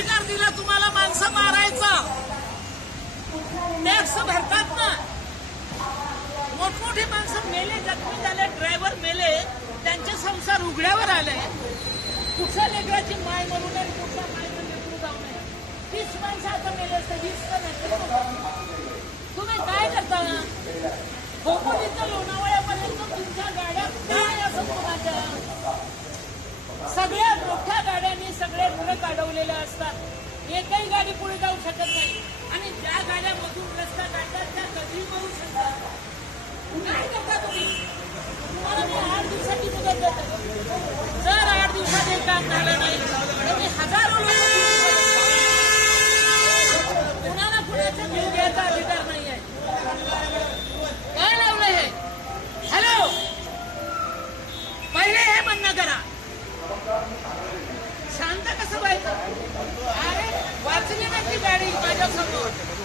अधिकार दिला तुम्हाला माणसं मारायचा. टॅक्स भरतात ना. मोठमोठी माणसं मेले जखमी झाले ड्रायव्हर मेले त्यांचे संसार उघड्यावर आले. कुठल्या लेकराची माय मरू नये कुठला मायचं लेकरू जाऊ नये. तीस माणसं आता मेले असते वीस तर तुम्ही काय करता खोपोलीचं लोणावळ्यापर्यंत तुमच्या गाड्या काय असं कोणाच्या सगळ्या मोठ्या गाड्यांनी सगळे अडवलेल्या असतात. एकही गाडी पुढे जाऊ शकत नाही. आणि ज्या गाड्यामधून रस्ता काढतात त्या कधी मरू शकतात. काय करता तुम्ही? तुम्हाला मी आठ दिवसाची मुदत देतो जर आठ दिवसात हे काम झालं नाही. तर मी हजारो कुणाला कुणाच्या जीव घ्यायचा अधिकार नाही आहे. काय लावलं हे? हॅलो पहिले हे म्हणणं करा. Gracias.